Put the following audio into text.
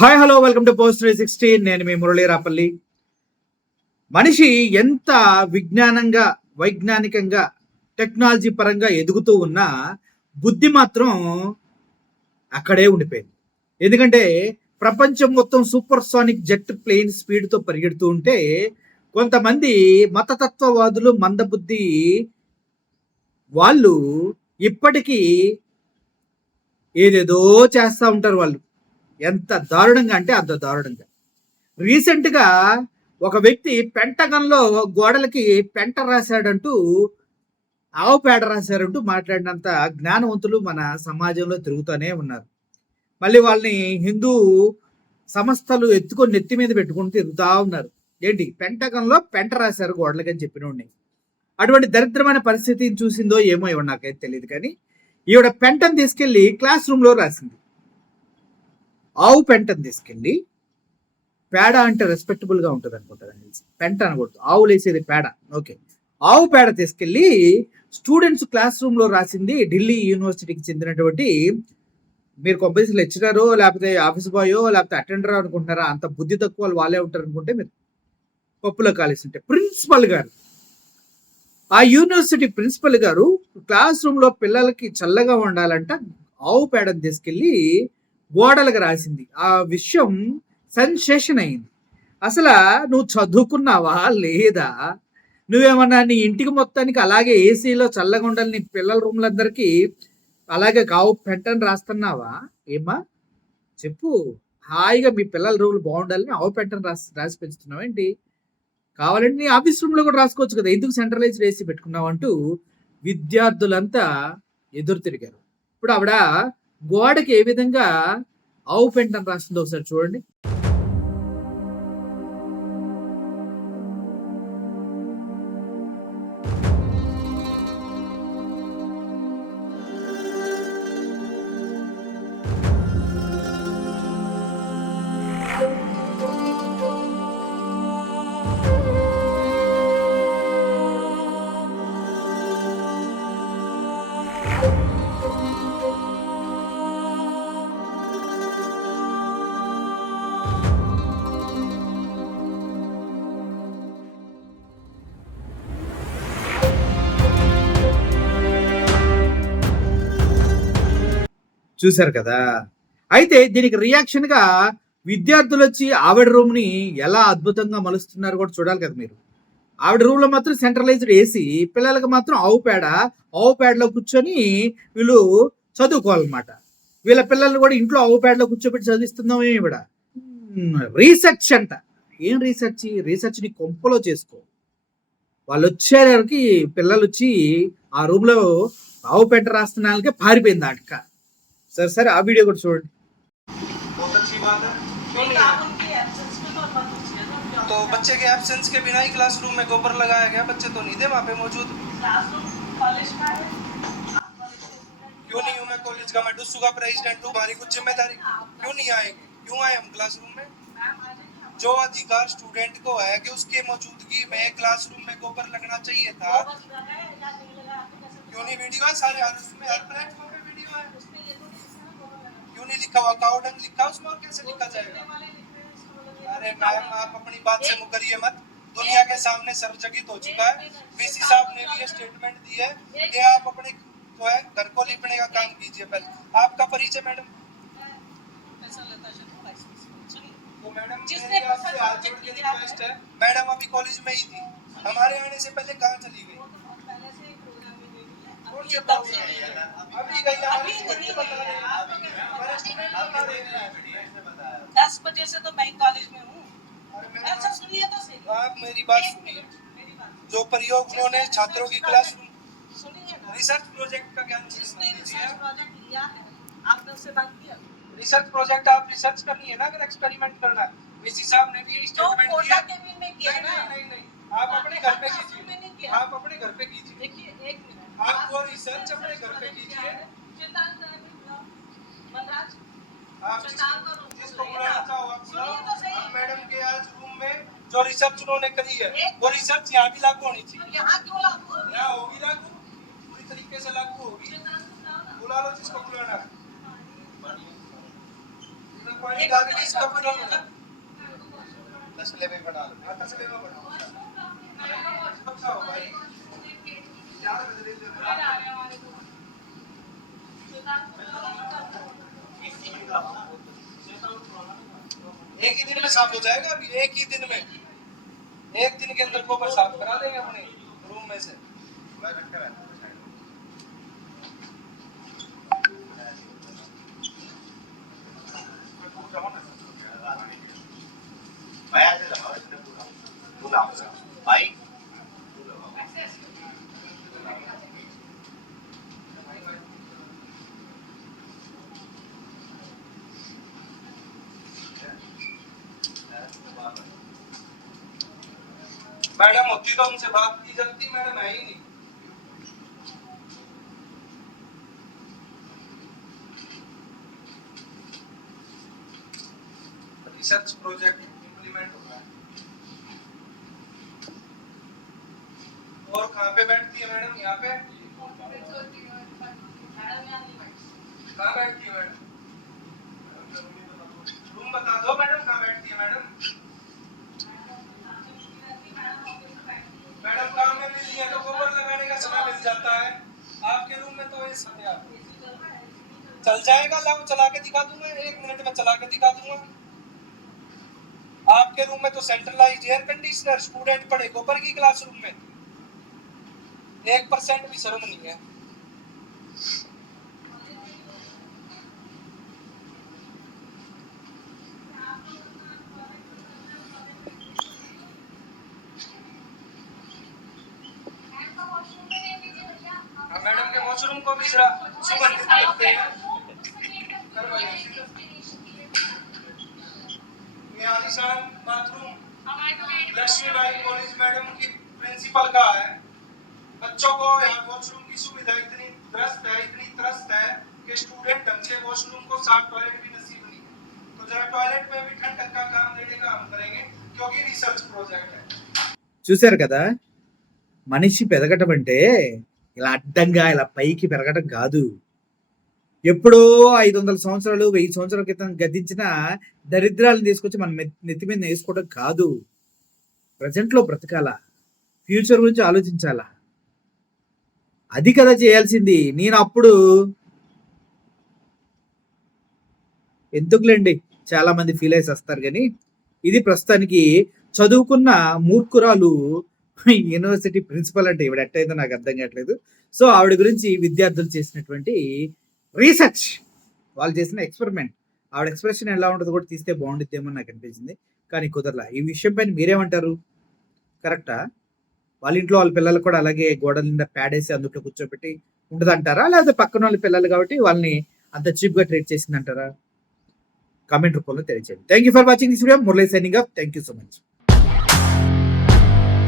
Hi hello welcome to post 360. నేను మీ మురళీరాపల్లి. మనిషి ఎంత విజ్ఞానంగా వైజ్ఞానికంగా టెక్నాలజీ పరంగా ఎదుగుతూ ఉన్నా బుద్ధి మాత్రం అక్కడే ఉండిపోయింది. ఎందుకంటే ప్రపంచం మొత్తం సూపర్ సానిక్ జెట్ ప్లేన్ స్పీడ్తో పరిగెడుతూ ఉంటే కొంతమంది మతతత్వవాదులు మందబుద్ధి వాళ్ళు ఇప్పటికీ ఏదేదో చేస్తూ ఉంటారు. వాళ్ళు ఎంత దారుణంగా అంటే అంత దారుణంగా. రీసెంట్గా ఒక వ్యక్తి పెంటగన్లో గోడలకి పెంట రాశాడంటూ ఆవు పేడ రాశారంటూ మాట్లాడినంత జ్ఞానవంతులు మన సమాజంలో తిరుగుతూనే ఉన్నారు. మళ్ళీ వాళ్ళని హిందూ సంస్థలు ఎత్తుకొని నెత్తి మీద పెట్టుకుని తిరుగుతూ ఉన్నారు. ఏంటి పెంటగన్లో పెంట రాశారు గోడలకి అని చెప్పినోడిని. అటువంటి దరిద్రమైన పరిస్థితిని చూసిందో ఏమో ఇవ్వ నాకైతే తెలియదు. కానీ ఈవిడ పెంటను తీసుకెళ్లి క్లాస్ రూమ్లో రాసింది. ఆవు పెంటను తీసుకెళ్ళి, పేడ అంటే రెస్పెక్టబుల్గా ఉంటుంది అనుకుంటారు, పెంట అనకూడదు, ఆవులు వేసేది పేడ. ఓకే, ఆవు పేడ తీసుకెళ్ళి స్టూడెంట్స్ క్లాస్ రూమ్లో రాసింది. ఢిల్లీ యూనివర్సిటీకి చెందినటువంటి, మీరు కొంపల్సరీ లెక్చరరో లేకపోతే ఆఫీస్ బాయో లేకపోతే అటెండరో అనుకుంటున్నారా? అంత బుద్ధి తక్కువ వాళ్ళే ఉంటారు అనుకుంటే మీరు పప్పులో కాలేస్తుంటే. ప్రిన్సిపల్ గారు, ఆ యూనివర్సిటీ ప్రిన్సిపల్ గారు క్లాస్ రూమ్లో పిల్లలకి చల్లగా ఉండాలంట ఆవు పేడను తీసుకెళ్ళి గోడలకు రాసింది. ఆ విషయం సెన్సేషన్ అయింది. అసలు నువ్వు చదువుకున్నావా లేదా? నువ్వేమన్నా నీ ఇంటికి మొత్తానికి అలాగే ఏసీలో చల్లగా ఉండాలి నీ పిల్లల రూమ్లందరికీ అలాగే కావు పెంటని రాస్తున్నావా? ఏమా చెప్పు. హాయిగా మీ పిల్లల రూమ్లు బాగుండాలని ఆవు పెంటని రాసి పెంచుతున్నావు ఏంటి? కావాలంటే నీ ఆఫీస్ రూమ్లో కూడా రాసుకోవచ్చు కదా, ఎందుకు సెంట్రలైజ్డ్ ఏసీ పెట్టుకున్నావు అంటూ విద్యార్థులంతా ఎదురు తిరిగారు. ఇప్పుడు ఆవిడ గోడకి ఏ విధంగా ఆవు పెంటను రాస్తుందో ఒకసారి చూడండి. చూశారు కదా. అయితే దీనికి రియాక్షన్ గా విద్యార్థులు వచ్చి ఆవిడ రూమ్ ని ఎలా అద్భుతంగా మలుస్తున్నారు కూడా చూడాలి కదా మీరు. ఆవిడ రూమ్ లో మాత్రం సెంట్రలైజ్డ్ ఏసీ, పిల్లలకు మాత్రం ఆవు పేడలో కూర్చొని వీళ్ళు చదువుకోవాలన్నమాట. వీళ్ళ పిల్లల్ని కూడా ఇంట్లో ఆవు పేడలో కూర్చోబెట్టి చదివిస్తుందాం ఈవిడ. రీసెర్చ్ అంట. ఏం రీసెర్చ్ ని కొంపలో చేసుకో. వాళ్ళు వచ్చేసరికి పిల్లలు వచ్చి ఆ రూమ్ లో ఆవు పేడ రాస్తున్నాళ్ళకే పారిపోయింది అటక. सर आ वीडियो को छोड़। बहुत अच्छी बात है। तो बच्चे के एब्सेंस के बिना ही क्लासरूम में गोबर लगाया गया, बच्चे तो नहीं थे वहाँ पे मौजूद। क्यों नहीं हूँ मैं कॉलेज का? मैं डुस्सू का प्रेसिडेंट हूँ, हमारी कुछ जिम्मेदारी। क्यों नहीं आए? क्यों आए हम क्लासरूम में? जो अधिकार स्टूडेंट को है कि उसके मौजूदगी में क्लासरूम में गोबर लगना चाहिए था। क्यों नहीं वीडियो है सारे हर प्लेटफॉर्म पे वीडियो है। क्यों नहीं लिखा हुआ? काउडंग लिखा उसमें, और कैसे लिखा जाएगा? अरे मैम आप अपनी बात से मुकरिए मत। दुनिया के सामने सर्वजगित हो चुका है। वीसी साहब ने भी ये स्टेटमेंट दी है कि आप अपने जो है घर को लिपने का काम कीजिए। पहले आपका परिचय मैडम। तो मैडम मेरी आपसे हाथ जोड़ के रिक्वेस्ट है, मैडम अभी कॉलेज में ही थी, हमारे आने से पहले कहाँ चली गई? अभी गई 10 बजे से तो मैं कॉलेज में हूँ। अच्छा सुनिए तो सही। आप मेरी बात सुनिए। जो प्रयोग उन्होंने छात्रों की क्लास सुनिए ना, रिसर्च प्रोजेक्ट का क्या? जिसने रिसर्च प्रोजेक्ट लिया है आपने उससे बात किया? रिसर्च प्रोजेक्ट आप रिसर्च करनी है ना, अगर एक्सपेरिमेंट करना है। वीसी साहब ने भी स्टेटमेंट दिया। में किया ना? नहीं आप अपने घर पे कीजिए। आप अपने घर पे कीजिए। देखिए एक मिनट, आप वो रिसर्च अपने घर पे कीजिए। मनराज आप जिसको बुलाना चाहो आप बुलाओ। सुनिए तो सही। हम मैडम के आज रूम में जो रिसर्च उन्होंने करी है वो रिसर्च यहाँ भी लागू होनी चाहिए। यहाँ क्यों लागू होगी? यहाँ होगी लागू, पूरी तरीके से लागू होगी। बुला लो जिसको बुलाना है। इधर पानी डाल के इसका पूरा बना तसले में बना लो हां तसले में बनाओ अच्छा हो भाई 4 बजे ले एक ही दिन में साफ हो जाएगा अभी एक ही दिन में एक दिन के अंदर गोबर साफ करा देंगे अपने रूम में से भाई मैडम होती तो उनसे बात की जाती मैडम है ही नहीं रिसर्च प्रोजेक्ट इंप्लीमेंट हो रहा है और कहाँ पे बैठती है मैडम यहाँ पे कहाँ बैठती है मैडम रूम बता दो मैडम कहाँ बैठती है मैडम मैडम काम में बिजी है तो गोबर लगाने का समय मिल जाता है आपके रूम में तो ये समय आप चल जाएगा लाओ चला के दिखा दूंगा 1 मिनट में चला के दिखा दूंगा आपके रूम में तो सेंट्रलाइज्ड एयर कंडीशनर स्टूडेंट पढ़े गोबर की क्लासरूम में 1% भी शर्म नहीं है मैडम के वॉशरूम को भी जरा सुगंधित करते हैं ये आलीशान बाथरूम लक्ष्मीबाई कॉलेज मैडम की प्रिंसिपल का है बच्चों को यहाँ वॉशरूम की सुविधा इतनी त्रस्त है कि स्टूडेंट ढंग से वॉशरूम को साफ टॉयलेट भी नसीब नहीं है तो जरा टॉयलेट में भी ठंड का काम देने का हम करेंगे क्योंकि रिसर्च प्रोजेक्ट है చూశారు కదా, మనిషి పెరగటం అంటే ఇలా అడ్డంగా ఇలా పైకి పెరగటం కాదు. ఎప్పుడో 500 సంవత్సరాలు 1000 సంవత్సరాల క్రితం గతించిన దరిద్రాలను తీసుకొచ్చి మన నెత్తి మీద వేసుకోవడం కాదు. ప్రజెంట్లో బ్రతకాలా, ఫ్యూచర్ గురించి ఆలోచించాలా, అది కదా చేయాల్సింది. నేను అప్పుడు ఎందుకులేండి చాలా మంది ఫీల్ అయ్యి వస్తారు, కానీ ఇది ప్రస్తుతానికి చదువుకున్న మూర్ఖురాలు యూనివర్సిటీ ప్రిన్సిపల్ అంటే ఇవిడ ఎట్టయితే నాకు అర్థం కావట్లేదు. సో ఆవిడ గురించి విద్యార్థులు చేసినటువంటి రీసెర్చ్, వాళ్ళు చేసిన ఎక్స్పెరిమెంట్, ఆవిడ ఎక్స్ప్రెషన్ ఎలా ఉంటుందో కూడా తీస్తే బాగుండిద్దేమో నాకు అనిపించింది, కానీ కుదరలా. ఈ విషయం పైన మీరేమంటారు? కరెక్టా? వాళ్ళ ఇంట్లో వాళ్ళ పిల్లలు కూడా అలాగే గోడల నిండా ప్యాడేసి అందులో కూర్చోబెట్టి ఉండదంటారా, లేకపోతే పక్కన వాళ్ళ పిల్లలు కాబట్టి వాళ్ళని అంత చీప్ గా ట్రీట్ చేసిందంటారా? కామెంట్ రూపంలో తెలియజేయండి. Thank you for watching this video. Murali signing off. Thank you so much.